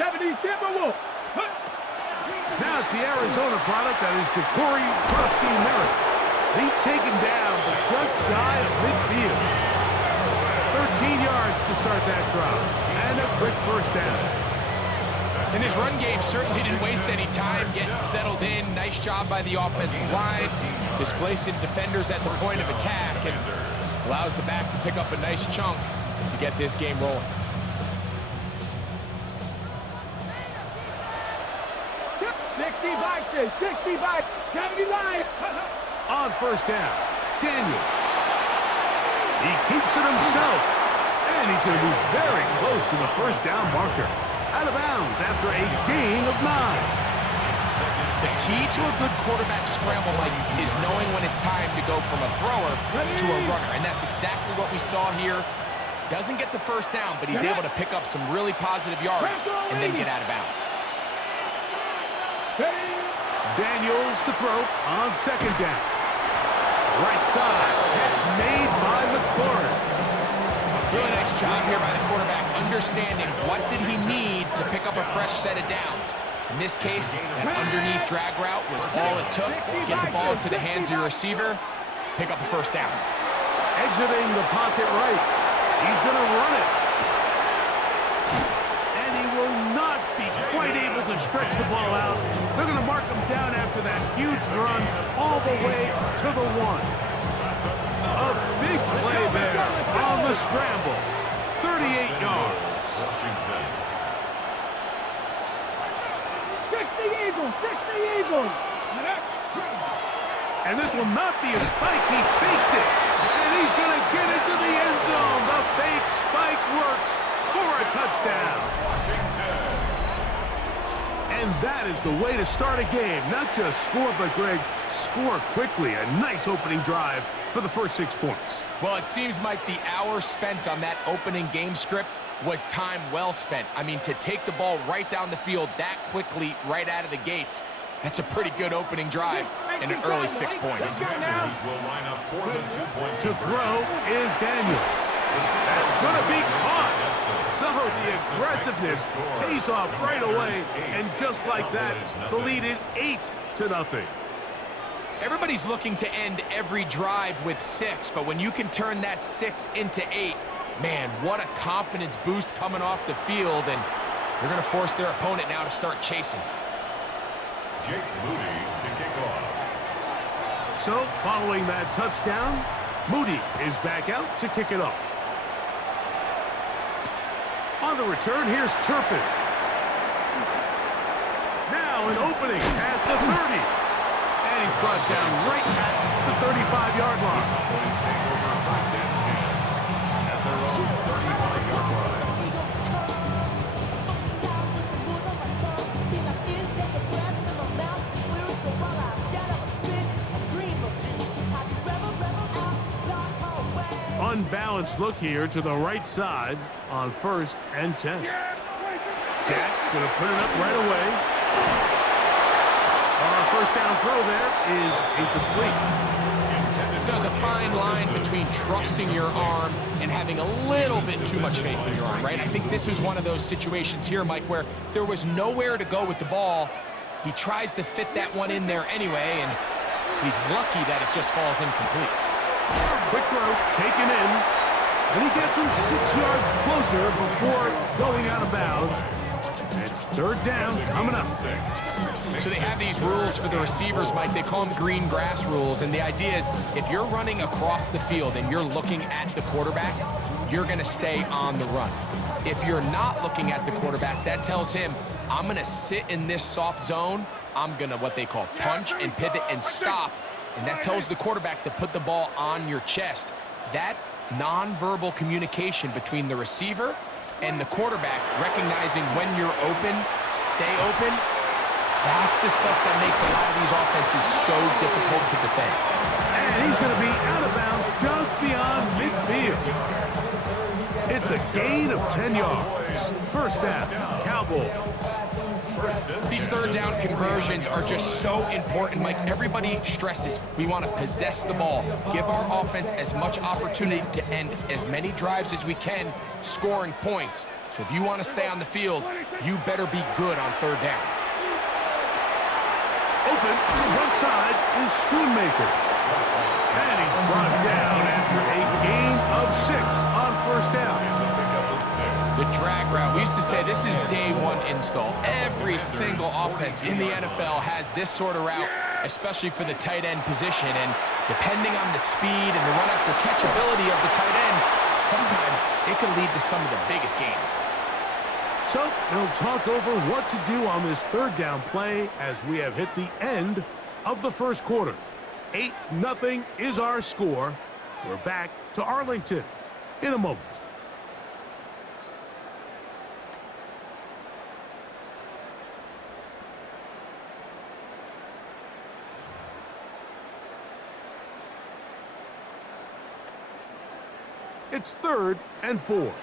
Now it's the Arizona product that is Ja'Cory Merritt. He's taken down, but just shy of midfield. 13 yards to start that drive, and a quick first down. And his run game certainly didn't waste any time getting settled in. Nice job by the offensive line, displacing defenders at the point of attack, and allows the back to pick up a nice chunk to get this game rolling. On first down, Daniels. He keeps it himself, and he's going to be very close to the first down marker. Out of bounds after a gain of 9. The key to a good quarterback scramble, Mike, is knowing when it's time to go from a thrower to a runner, and that's exactly what we saw here. Doesn't get the first down, but he's able to pick up some really positive yards and then get out of bounds. Daniels to throw on second down. Right side, catch made by McLaurin. Really nice job here by the quarterback, understanding what did he need to pick up a fresh set of downs. In this case, an underneath drag route was all it took. Get the ball into the hands of your receiver, pick up a first down. Exiting the pocket right. He's going to run it. And he will not be quite able to stretch the ball out. They're going to mark him down after that huge run all the way to the 1. A big play there on the scramble. 38 yards. And this will not be a spike. He faked it. And he's going to get into the end zone. The fake spike works for a touchdown. And that is the way to start a game. Not just score, but, Greg, score quickly. A nice opening drive for the first 6 points. Well, it seems, Mike, the hour spent on that opening game script was time well spent. I mean, to take the ball right down the field that quickly right out of the gates, that's a pretty good opening drive and an early 6 points. To throw is Daniels. That's going to be caught. So the aggressiveness pays off right away, and just like that, the lead is 8-0. Everybody's looking to end every drive with 6, but when you can turn that 6 into 8, man, what a confidence boost coming off the field, and they're going to force their opponent now to start chasing. Jake Moody to kick off. So, following that touchdown, Moody is back out to kick it off. On the return, here's Turpin. Now an opening past the 30. And he's brought down right at the 35-yard line. Cowboys take over first and 10 at their own 35-yard line. Unbalanced look here to the right side on first and 10. Dak going to put it up right away. Our first down throw there is incomplete. There's a fine line between trusting your arm and having a little bit too much faith in your arm, right? I think this is one of those situations here, Mike, where there was nowhere to go with the ball. He tries to fit that one in there anyway, and he's lucky that it just falls incomplete. Quick throw, taken in, and he gets him 6 yards closer before going out of bounds. It's third down coming up. So they have these rules for the receivers, Mike. They call them green grass rules, and the idea is if you're running across the field and you're looking at the quarterback, you're going to stay on the run. If you're not looking at the quarterback, that tells him, I'm going to sit in this soft zone. I'm going to what they call punch and pivot and stop. And that tells the quarterback to put the ball on your chest. That nonverbal communication between the receiver and the quarterback, recognizing when you're open, stay open, that's the stuff that makes a lot of these offenses so difficult to defend. And he's going to be out of bounds just beyond midfield. It's a gain of 10 yards. First down, Cowboys. These third down conversions are just so important, Mike. Everybody stresses we want to possess the ball, give our offense as much opportunity to end as many drives as we can, scoring points. So if you want to stay on the field, you better be good on third down. Open, left side is Schoonmaker. And he's brought down after a gain of 6 on first down. The drag route. We used to say this is day one install. Every single offense in the NFL has this sort of route, especially for the tight end position. And depending on the speed and the run after catch ability of the tight end, sometimes it can lead to some of the biggest gains. So they'll talk over what to do on this third down play as we have hit the end of the first quarter. 8-0 is our score. We're back to Arlington in a moment. It's 3rd and 4.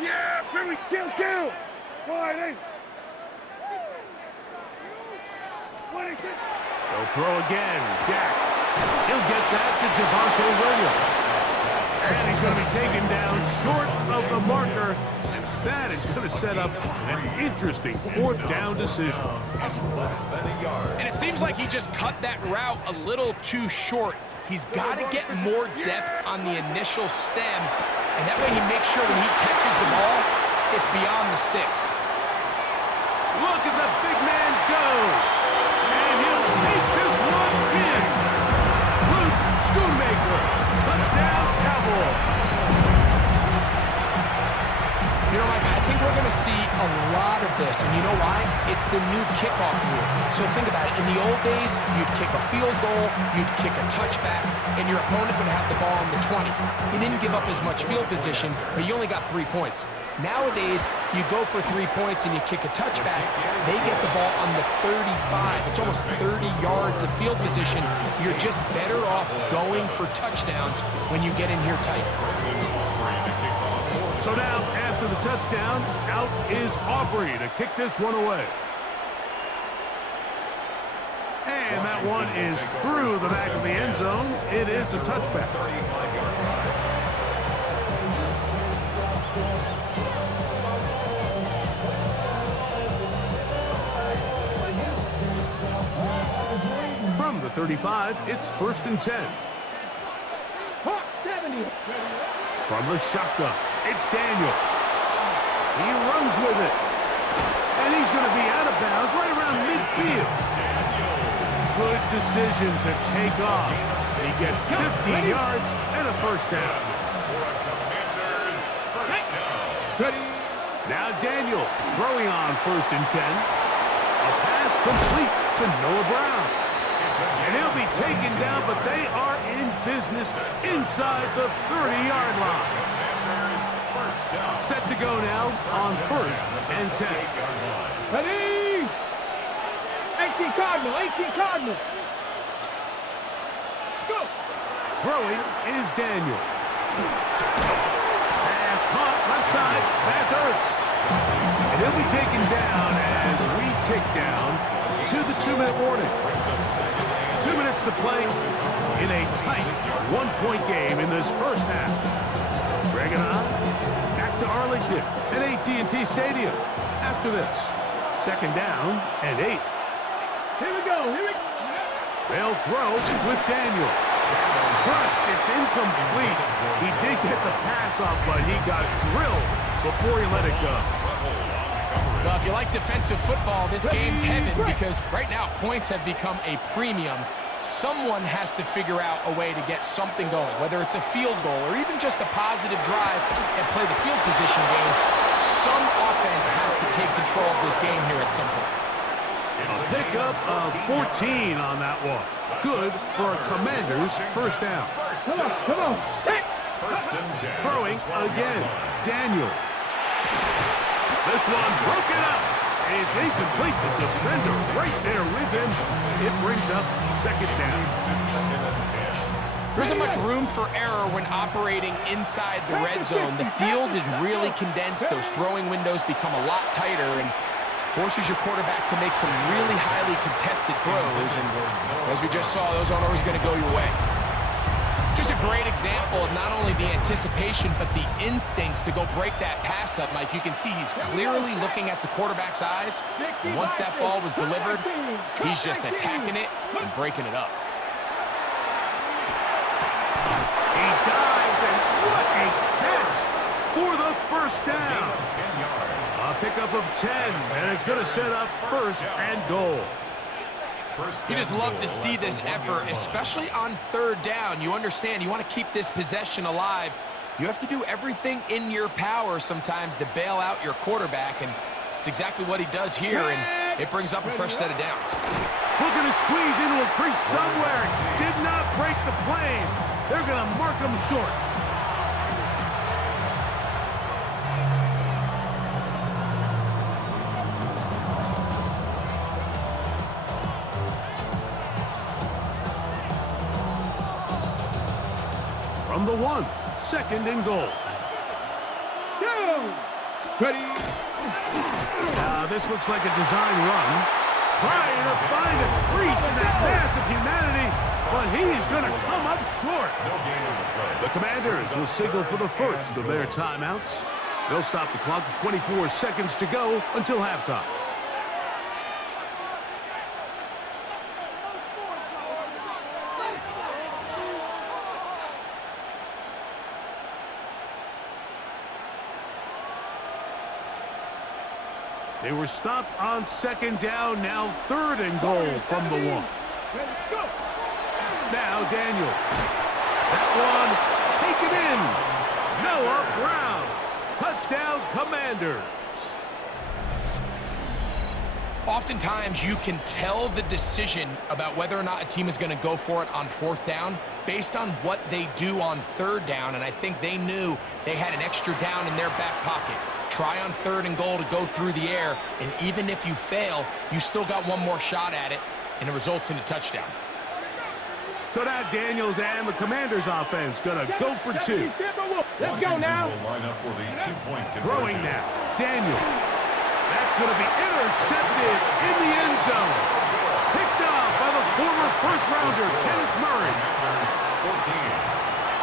Yeah, Billy, kill. Wide eight. They'll throw again. Dak. He'll get that to Javonte Williams. And he's going to be taken down short of the marker. And that is going to set up an interesting fourth down decision. And it seems like he just cut that route a little too short. He's got to get more depth on the initial stem. And that way he makes sure when he catches the ball, it's beyond the sticks. Look at the big man go. And he'll take this one in. Luke Schoonmaker. Touchdown, Cowboys. You know, Mike, I think we're going to see a lot of this. And you know why? It's the new kickoff rule. So think about it. In the old days, you'd kick a field goal, you'd kick a touchback, and your opponent would have the ball on the 20. He didn't give up as much field position, but you only got 3 points. Nowadays, you go for 3 points and you kick a touchback, they get the ball on the 35. It's almost 30 yards of field position. You're just better off going for touchdowns when you get in here tight. So now, after the touchdown, out is Aubrey to kick this one away. And that one is through the back of the end zone. It is a touchback. From the 35, it's 1st and 10. From the shotgun, it's Daniel. He runs with it. And he's going to be out of bounds right around midfield. Good decision to take off. He gets 15 yards and a first down. Now Daniel throwing on 1st and 10. A pass complete to Noah Brown. And he'll be taken down, but they are in business inside the 30-yard line. Set to go now on 1st and 10. Ready? 18 Cardinal. Go. Throwing is Daniel. Pass caught left side. That's Ertz. And he'll be taken down as we tick down to the 2-minute warning. 2 minutes to play in a tight 1-point game in this first half. Greg and I back to Arlington at AT&T Stadium. After this, 2nd down and 8. Here we go. They'll throw with Daniel. Thrust, it's incomplete. He did get the pass off, but he got drilled before he let it go. Well, if you like defensive football, this game's heaven because right now points have become a premium. Someone has to figure out a way to get something going, whether it's a field goal or even just a positive drive and play the field position game. Some offense has to take control of this game here at some point. A pickup of 14 on that one. Good for a Commander's first down. Come on. Throwing again, Daniel. This one broken up. It's incomplete. The defender right there with him. It brings up 2nd down. There isn't much room for error when operating inside the red zone. The field is really condensed. Those throwing windows become a lot tighter and forces your quarterback to make some really highly contested throws. And as we just saw, those aren't always going to go your way. Just a a great example of not only the anticipation, but the instincts to go break that pass up, Mike. You can see he's clearly looking at the quarterback's eyes. And once that ball was delivered, he's just attacking it and breaking it up. He dives, and what a catch for the first down. A pickup of 10, and it's going to set up first and goal. You just love to see this effort, especially on third down. You understand, you want to keep this possession alive. You have to do everything in your power sometimes to bail out your quarterback, and it's exactly what he does here, and it brings up a fresh set of downs. Looking to squeeze into a crease somewhere. Did not break the plane. They're going to mark him short. From the 1, second and goal. Ready. This looks like a design run. Trying to find a crease in that mass of humanity, but he's going to come up short. The Commanders will signal for the first of their timeouts. They'll stop the clock with 24 seconds to go until halftime. They were stopped on second down, now third and goal from the 1. Now Daniel. That one taken in. Noah Brown. Touchdown Commanders. Oftentimes, you can tell the decision about whether or not a team is going to go for it on fourth down based on what they do on third down, and I think they knew they had an extra down in their back pocket. Try on third and goal to go through the air, and even if you fail, you still got one more shot at it, and it results in a touchdown. So now Daniels and the Commanders offense going to go for 2. Let's go now. Throwing now. Daniel. That's going to be intercepted in the end zone. Picked off by the former first-rounder, Kenneth Murray.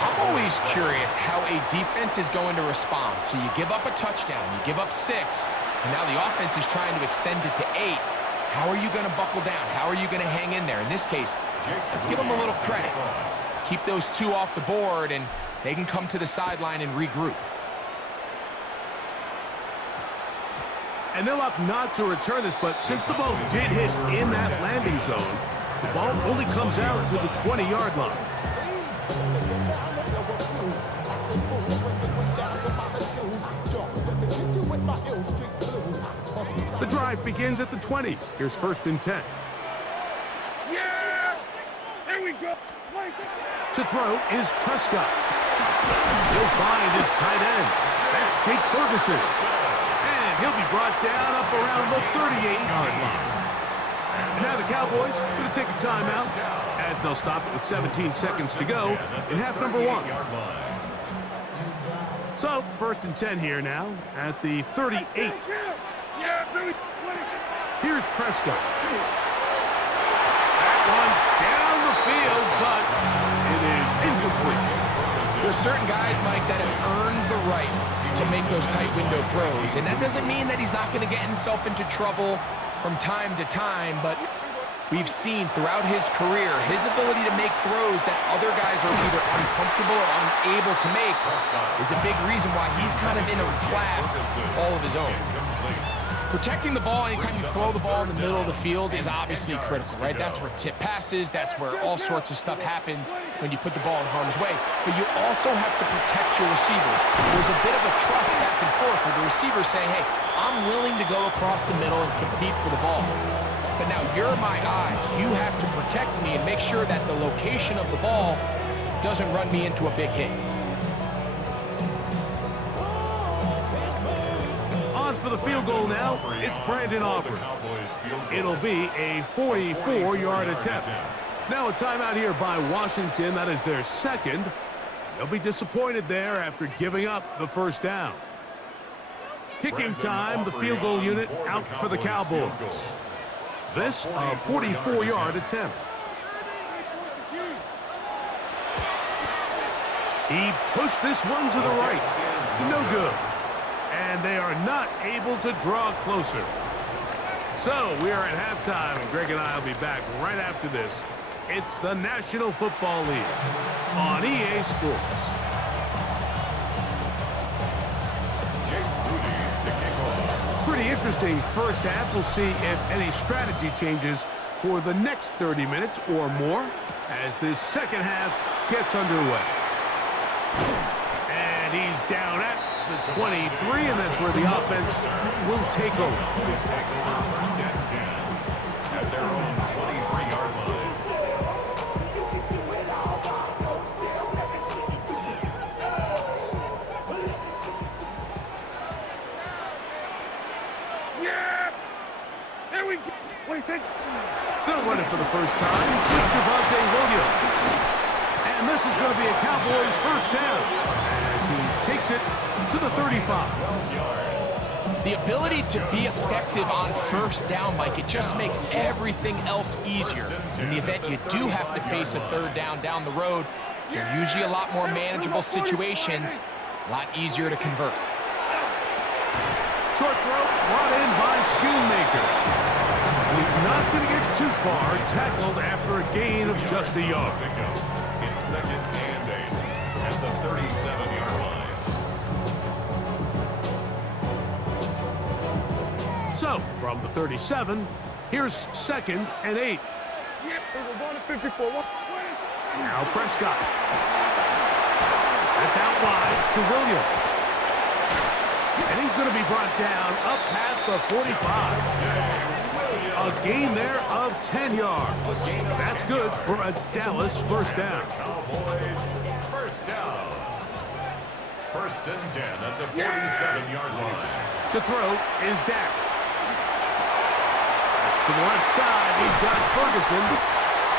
I'm always curious how a defense is going to respond. So you give up a touchdown, you give up 6, and now the offense is trying to extend it to 8. How are you going to buckle down? How are you going to hang in there? In this case, let's give them a little credit. Keep those 2 off the board, and they can come to the sideline and regroup. And they'll opt not to return this, but since the ball did hit in that landing zone, the ball only comes out to the 20-yard line. The drive begins at the 20. Here's first and 10. Yeah! There we go. To throw is Prescott. He'll find his tight end. That's Jake Ferguson. And he'll be brought down up around the 38-yard line. And now the Cowboys going to take a timeout as they'll stop it with 17 seconds to go in half number 1. So, first and 10 here now at the 38. Here's Prescott. That one down the field, but it is incomplete. There's certain guys, Mike, that have earned the right to make those tight window throws, and that doesn't mean that he's not going to get himself into trouble from time to time, but we've seen throughout his career his ability to make throws that other guys are either uncomfortable or unable to make is a big reason why he's kind of in a class all of his own. Protecting the ball anytime you throw the ball in the middle of the field is obviously critical, right? That's where tip passes, that's where all sorts of stuff happens when you put the ball in harm's way. But you also have to protect your receivers. There's a bit of a trust back and forth where the receiver's saying, hey, I'm willing to go across the middle and compete for the ball. But now you're my eyes. You have to protect me and make sure that the location of the ball doesn't run me into a big hit. For the field goal now, it's Brandon Aubrey. It'll be a 44-yard attempt. Now a timeout here by Washington. That is their second. They'll be disappointed there after giving up the first down. Kicking time, the field goal unit out for the Cowboys. This a 44-yard attempt. He pushed this one to the right. No good. And they are not able to draw closer. So we are at halftime, and Greg and I will be back right after this. It's the National Football League on EA Sports. Pretty interesting first half. We'll see if any strategy changes for the next 30 minutes or more as this second half gets underway. And he's down at the 23, and that's where the offense will take over. Cowboys take over first and 10 at their own 23-yard line. Yeah! There we go. What do you think? They'll run it for the first time. Mr. Williams. And this is going to be a Cowboys first down as he takes it to the 35. The ability to be effective on first down, Mike, it just makes everything else easier. In the event you do have to face a third down down the road, they're usually a lot more manageable situations, a lot easier to convert. Short throw brought in by Schoonmaker. He's not going to get too far, tackled after a gain of just a yard. It's second and 8 at the 37-yard line. So, from the 37, here's second and 8. Yep, we're going to 54. Now Prescott. That's out wide to Williams. And he's going to be brought down up past the 45. A gain there of 10 yards. That's good for a Dallas first down. Cowboys first down. First and 10 at the 47-yard line. To throw is Dak. To the left side, he's got Ferguson.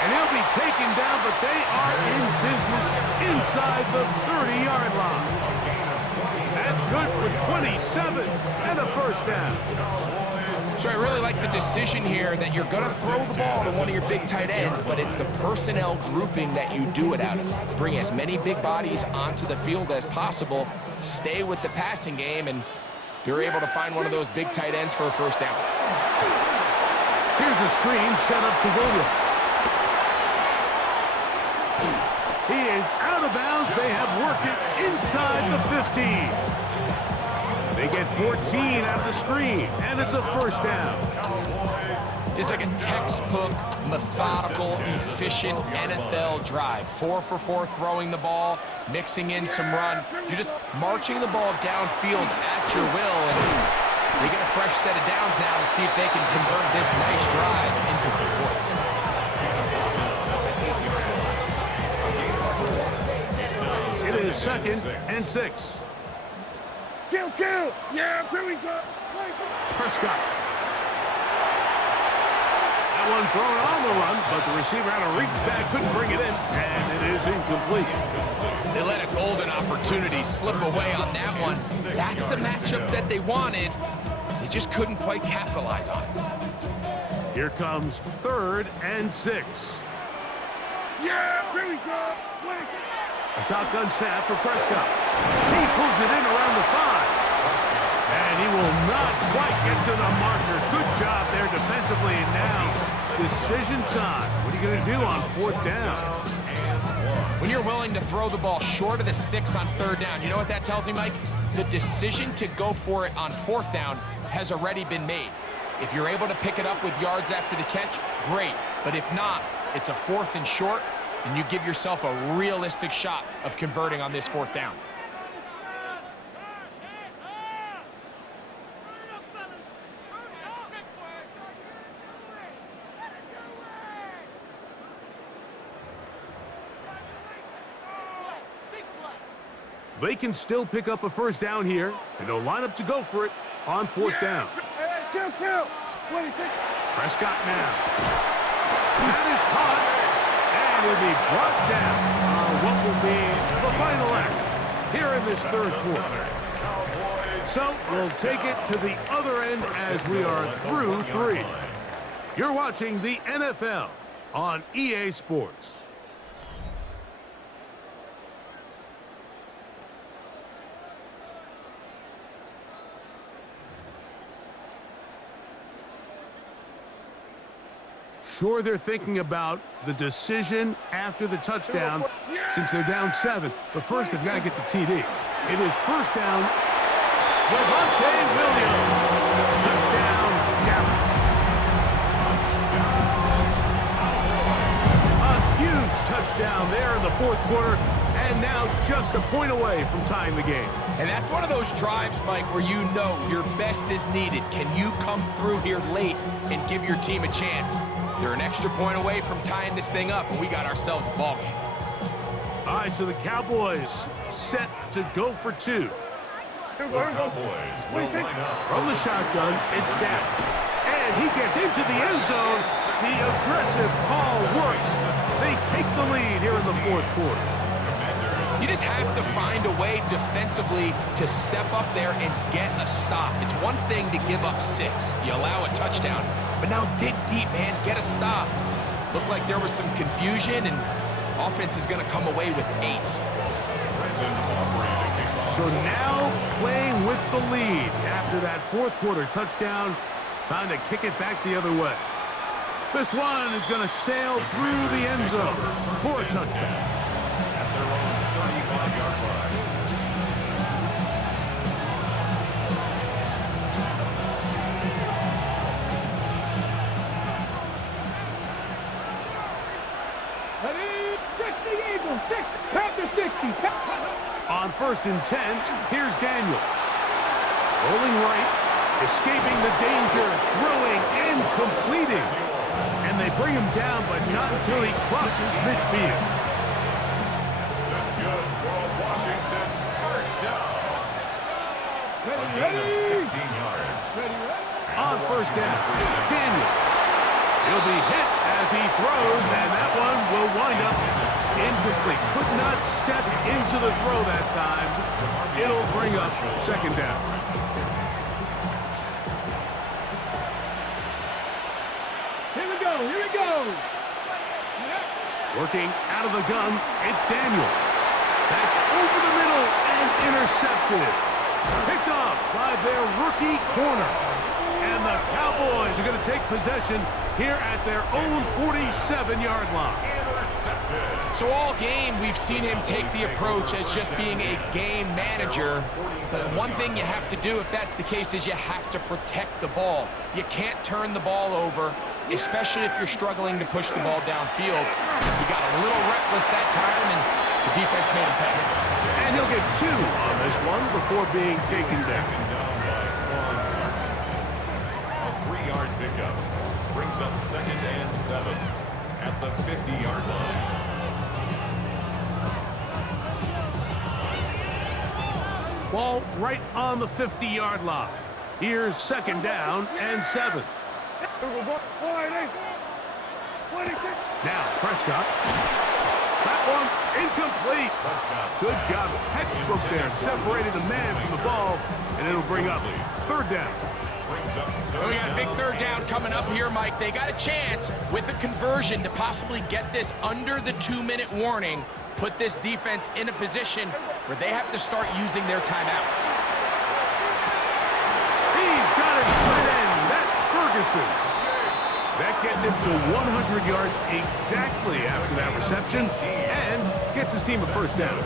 And he'll be taken down, but they are in business inside the 30-yard line. That's good for 27 and a first down. So I really like the decision here that you're going to throw the ball to one of your big tight ends, but it's the personnel grouping that you do it out of. Bring as many big bodies onto the field as possible, stay with the passing game, and you're able to find one of those big tight ends for a first down. Here's a screen set up to Williams. He is out of bounds. They have worked it inside the 50. They get 14 out of the screen, and it's a first down. It's like a textbook, methodical, efficient NFL drive. 4 for 4 throwing the ball, mixing in some run. You're just marching the ball downfield at your will, and they get a fresh set of downs now to see if they can convert this nice drive into some points. It is second and 6. Kill! Yeah, here we go. Prescott. That one thrown on the run, but the receiver had to reach back, couldn't bring it in, and it is incomplete. They let a golden opportunity slip away on that one. That's the matchup that they wanted. They just couldn't quite capitalize on it. Here comes third and 6. Yeah, here we go. A shotgun snap for Prescott. He pulls it in around the 5. And he will not quite get to the marker. Good job there defensively. And now, decision time. What are you going to do on fourth down? When you're willing to throw the ball short of the sticks on third down, you know what that tells me, Mike? The decision to go for it on fourth down has already been made. If you're able to pick it up with yards after the catch, great. But if not, it's a 4th and short, and you give yourself a realistic shot of converting on this fourth down. They can still pick up a first down here, and they'll line up to go for it on fourth down. Kill! What do you think? Prescott now. That is caught, and will be brought down on what will be the final act here in this third quarter. So we'll take it to the other end as we are through 3. You're watching the NFL on EA Sports. Sure, they're thinking about the decision after the touchdown since they're down 7. But first, they've got to get the TD. It is first down. Javonte Williams. Touchdown, Dallas. A huge touchdown there in the fourth quarter. And now just a point away from tying the game. And that's one of those drives, Mike, where you know your best is needed. Can you come through here late and give your team a chance? They're an extra point away from tying this thing up, and we got ourselves a ball game. All right, so the Cowboys set to go for 2. The Cowboys will line up From the shotgun, it's down. And he gets into the end zone. The aggressive call works. They take the lead here in the fourth quarter. You just have to find a way defensively to step up there and get a stop. It's one thing to give up 6. You allow a touchdown. But now dig deep, man. Get a stop. Looked like there was some confusion, and offense is going to come away with 8. So now playing with the lead after that fourth quarter touchdown. Time to kick it back the other way. This one is going to sail through the end zone for a touchback. At their own 35-yard line. On first and 10, here's Daniels. Rolling right, escaping the danger, throwing and completing. And they bring him down, but not until he crosses midfield. That's good for a Washington first down. A gain of 16 yards. On first down, Daniels. He'll be hit as he throws, and that one will wind up incomplete. Could not step into the throw that time. It'll bring up second down. Here we go. Working out of the gun, it's Daniels. That's over the middle and intercepted. Picked off by their rookie corner. And the Cowboys are going to take possession here at their own 47-yard line. So all game, we've seen him take the approach as just being a game manager. But one thing you have to do, if that's the case, is you have to protect the ball. You can't turn the ball over, especially if you're struggling to push the ball downfield. He got a little reckless that time, and the defense made him pay. And he'll get 2 on this one before being taken down. A 3-yard pickup brings up second and 7 at the 50-yard line. Ball right on the 50-yard line. Here's second down and 7. Now Prescott. That one incomplete. Good job. Textbook there. Separated the man from the ball, and it'll bring up third down. Oh, we got a big third down coming up here, Mike. They got a chance with a conversion to possibly get this under the 2-minute warning, put this defense in a position where they have to start using their timeouts. He's got it tight end. That's Ferguson. That gets him to 100 yards exactly after that reception and gets his team a first down.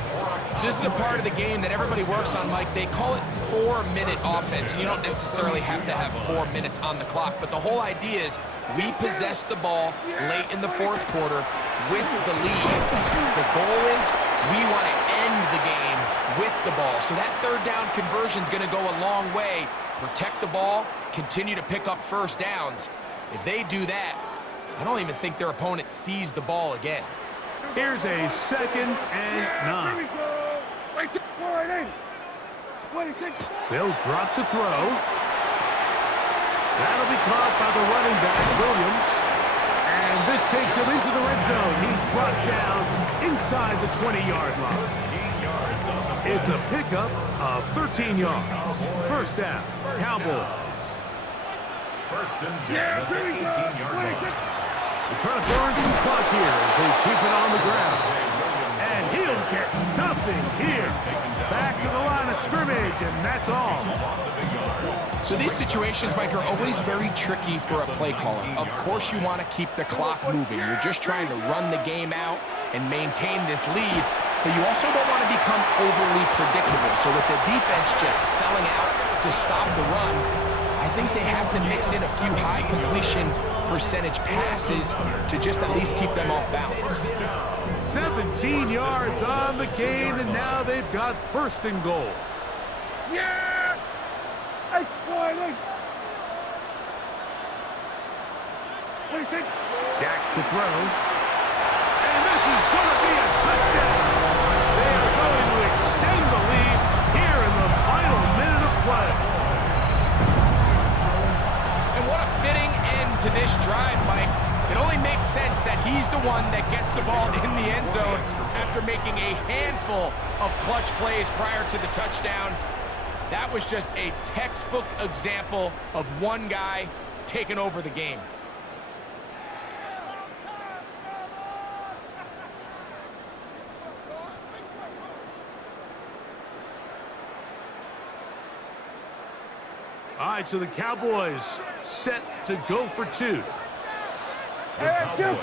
So this is a part of the game that everybody works on, Mike. They call it 4-minute offense. You don't necessarily have to have 4 minutes on the clock, but the whole idea is we possess the ball late in the fourth quarter with the lead. The goal is we want to end the game with the ball. So that third down conversion is going to go a long way. Protect the ball, continue to pick up first downs. If they do that, I don't even think their opponent sees the ball again. Here's a second and 9. They'll drop to throw. That'll be caught by the running back, Williams. And this takes him into the red zone. He's brought down inside the 20-yard line. It's a pickup of 13 yards. First down, Cowboys. First and 10 at the 18-yard line. They're trying to burn some clock here as they keep it on the ground. And he'll get nothing here. Back to the line of scrimmage, and that's all. So these situations, Mike, are always very tricky for a play caller. Of course you want to keep the clock moving. You're just trying to run the game out and maintain this lead, but you also don't want to become overly predictable. So with the defense just selling out to stop the run, I think they have to mix in a few high completion percentage passes to just at least keep them off balance. 17 yards on the gain, and now they've got first and goal. Yeah! Hey, boy, hey. What do you think? Dak to throw. And this is going to be a touchdown. They are going to extend the lead here in the final minute of play. And what a fitting end to this drive, Mike. It only makes sense that he's the one that gets the ball in the end zone after making a handful of clutch plays prior to the touchdown. That was just a textbook example of one guy taking over the game. All right, so the Cowboys set to go for two. Hey, kill.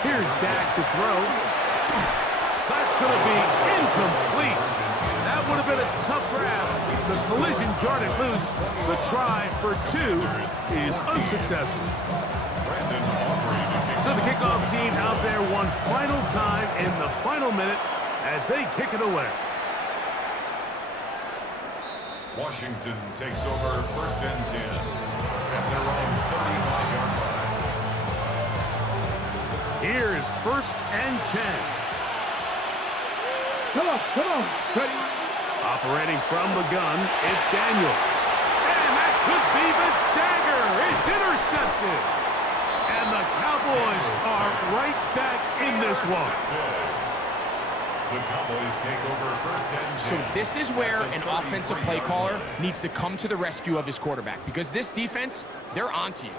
Here's Dak to throw. That's going to be incomplete. That would have been a tough grab. The collision jarred it loose. The try for two is unsuccessful. So the kickoff team out there one final time in the final minute as they kick it away. Washington takes over first and 10 at their own 35-yard line. Here's first and 10. Come on. Ready? Operating from the gun, it's Daniels. And that could be the dagger. It's intercepted. And the Cowboys are right back in this one. The Cowboys take over first and 10. So this is where an offensive play caller needs to come to the rescue of his quarterback, because this defense, they're onto you.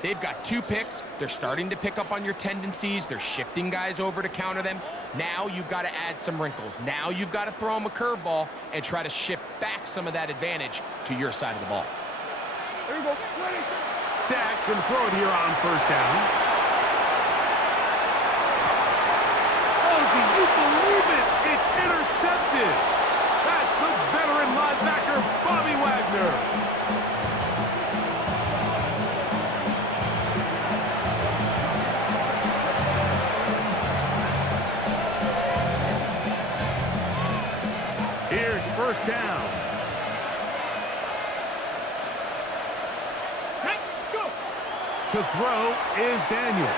They've got 2 picks. They're starting to pick up on your tendencies. They're shifting guys over to counter them. Now you've got to add some wrinkles. Now you've got to throw them a curveball and try to shift back some of that advantage to your side of the ball. There you go. Ready? Dak can throw it here on first down. Oh, do you believe it? It's intercepted. That's the veteran linebacker, Bobby Wagner. Here's first down. Let's go. To throw is Daniels.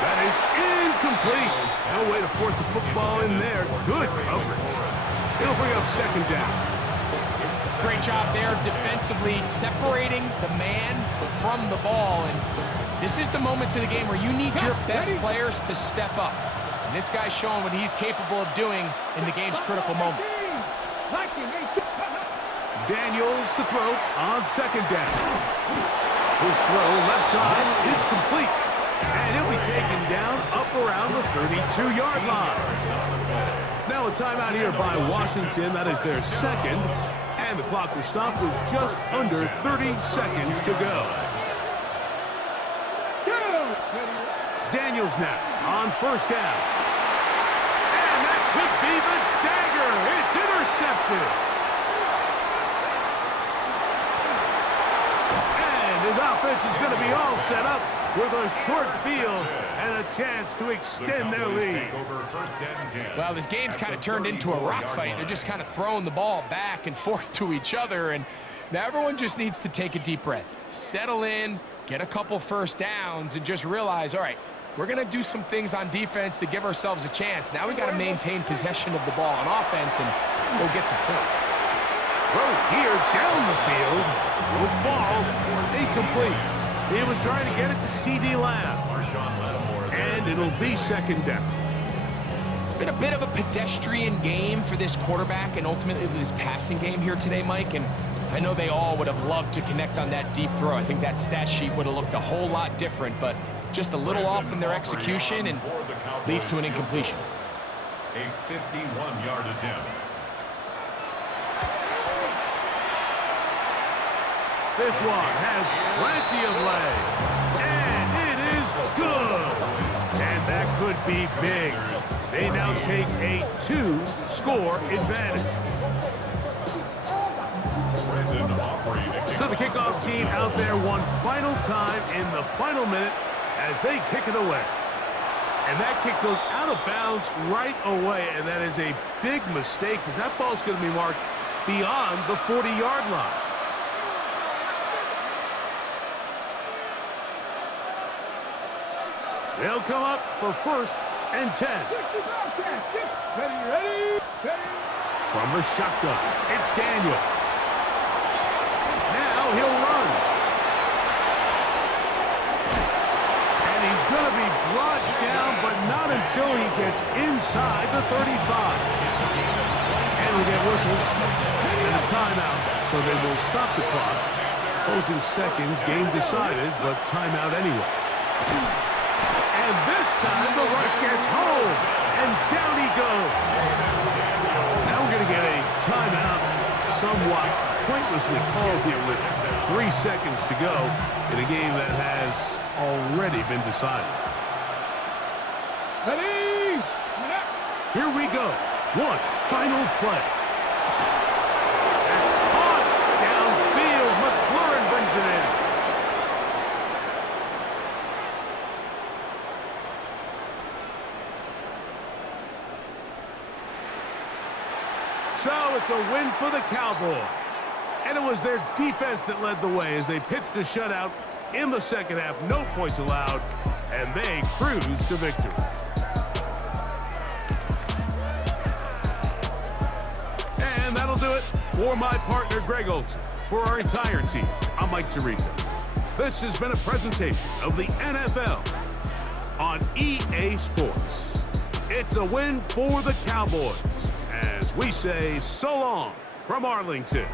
That is incomplete. No way to force the football in there. Good coverage. It'll bring up second down. Great job there defensively, separating the man from the ball. And this is the moments of the game where you need your best players to step up. And this guy's showing what he's capable of doing in the game's critical moment. Daniels to throw on second down. His throw left side is complete. And he'll be taken down up around the 32-yard line. Now a timeout here by Washington. That is their second. And the clock will stop with just under 30 seconds to go. Daniels now on first down. And that could be the dagger. It's intercepted. And his offense is going to be all set up with a short field and a chance to extend their lead. Well, this game's kind of turned into a rock fight. They're just kind of throwing the ball back and forth to each other, and now everyone just needs to take a deep breath, settle in, get a couple first downs, and just realize, all right, we're going to do some things on defense to give ourselves a chance. Now we got to maintain possession of the ball on offense and go get some points. Throw here down the field will fall incomplete. He was trying to get it to C.D. Lamb. And it'll be second down. It's been a bit of a pedestrian game for this quarterback and ultimately this passing game here today, Mike. And I know they all would have loved to connect on that deep throw. I think that stat sheet would have looked a whole lot different, but just a little off in their execution and leads to an incompletion. A 51-yard attempt. This one has plenty of leg. And it is good. And that could be big. They now take a 2-score advantage. So the kickoff team out there one final time in the final minute as they kick it away. And that kick goes out of bounds right away, and that is a big mistake because that ball's going to be marked beyond the 40-yard line. They'll come up for 1st and 10. Ready. From the shotgun, it's Daniel. Now he'll run. And he's going to be brought down, but not until he gets inside the 35. And we'll get whistles and a timeout, so they will stop the clock. Closing seconds, game decided, but timeout anyway. And this time the rush gets home, and down he goes. Now we're going to get a timeout, somewhat pointlessly called here with 3 seconds to go in a game that has already been decided. Ready. Here we go. One final play. That's caught downfield. McLaurin brings it in. So it's a win for the Cowboys. And it was their defense that led the way as they pitched a shutout in the second half. No points allowed, and they cruised to victory. And that'll do it for my partner, Greg Olson. For our entire team, I'm Mike Tirico. This has been a presentation of the NFL on EA Sports. It's a win for the Cowboys, as we say so long from Arlington.